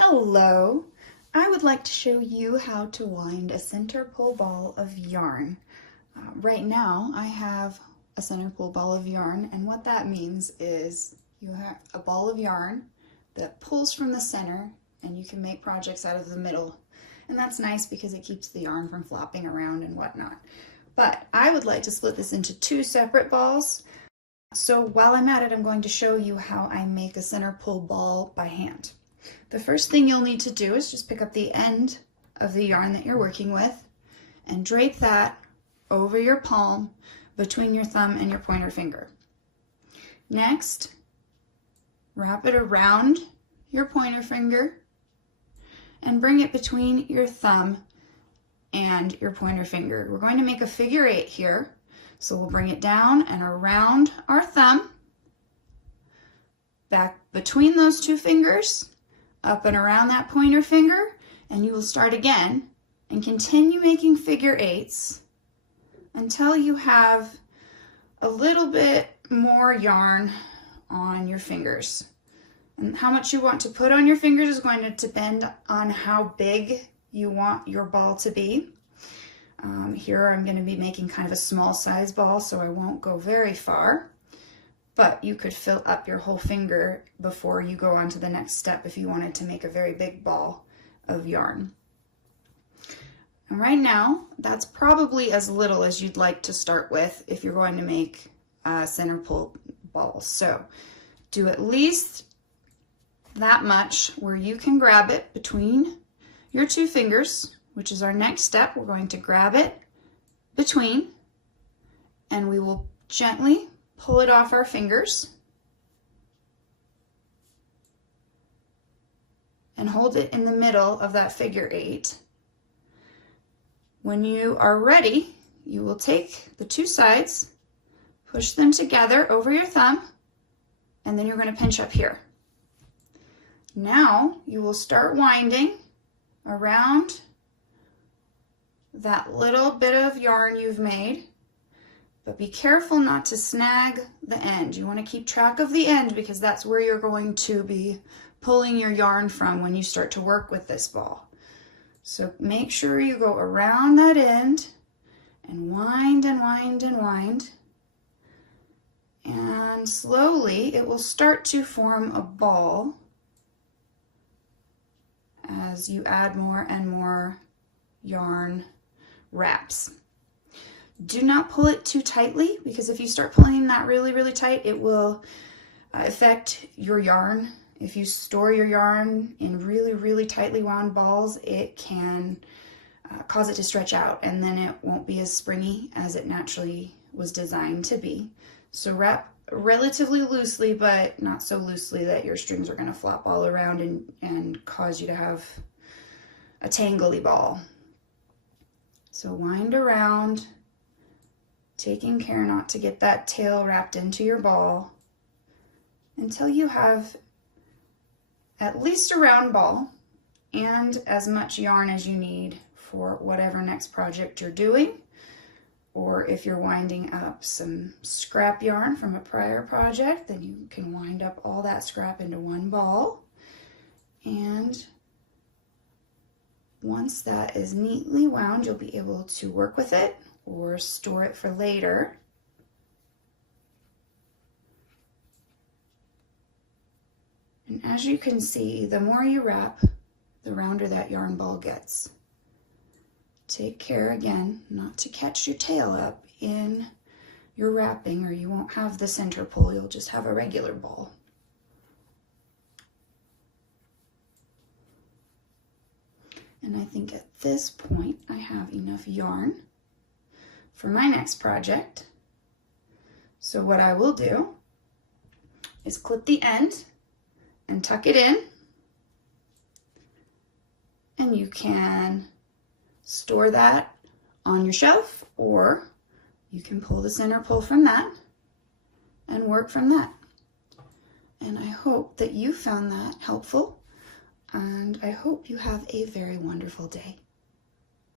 Hello! I would like to show you how to wind a center pull ball of yarn. Right now I have a center pull ball of yarn, and what that means is you have a ball of yarn that pulls from the center and you can make projects out of the middle. And that's nice because it keeps the yarn from flopping around and whatnot. But I would like to split this into two separate balls. So while I'm at it, I'm going to show you how I make a center pull ball by hand. The first thing you'll need to do is just pick up the end of the yarn that you're working with and drape that over your palm between your thumb and your pointer finger. Next, wrap it around your pointer finger and bring it between your thumb and your pointer finger. We're going to make a figure 8 here, so we'll bring it down and around our thumb, back between those two fingers, up and around that pointer finger, and you will start again and continue making figure 8s until you have a little bit more yarn on your fingers. And how much you want to put on your fingers is going to depend on how big you want your ball to be. Here I'm going to be making kind of a small size ball, so I won't go very far. But you could fill up your whole finger before you go on to the next step if you wanted to make a very big ball of yarn. And right now, that's probably as little as you'd like to start with if you're going to make center pull balls. So do at least that much where you can grab it between your two fingers, which is our next step. We're going to grab it between, and we will gently pull it off our fingers and hold it in the middle of that figure 8. When you are ready, you will take the two sides, push them together over your thumb, and then you're going to pinch up here. Now you will start winding around that little bit of yarn you've made. But be careful not to snag the end. You want to keep track of the end because that's where you're going to be pulling your yarn from when you start to work with this ball. So make sure you go around that end and wind and wind and wind. And slowly it will start to form a ball as you add more and more yarn wraps. Do not pull it too tightly, because if you start pulling that really, really tight, it will affect your yarn. If you store your yarn in really, really tightly wound balls, it can cause it to stretch out, and then it won't be as springy as it naturally was designed to be. So wrap relatively loosely, but not so loosely that your strings are going to flop all around and cause you to have a tangly ball. So wind around, taking care not to get that tail wrapped into your ball until you have at least a round ball and as much yarn as you need for whatever next project you're doing. Or if you're winding up some scrap yarn from a prior project, then you can wind up all that scrap into one ball. And once that is neatly wound, you'll be able to work with it or store it for later. And as you can see, the more you wrap, the rounder that yarn ball gets. Take care again not to catch your tail up in your wrapping, or you won't have the center pull, you'll just have a regular ball. And I think at this point I have enough yarn for my next project. So what I will do is clip the end and tuck it in, and you can store that on your shelf, or you can pull the center pull from that and work from that. And I hope that you found that helpful, and I hope you have a very wonderful day.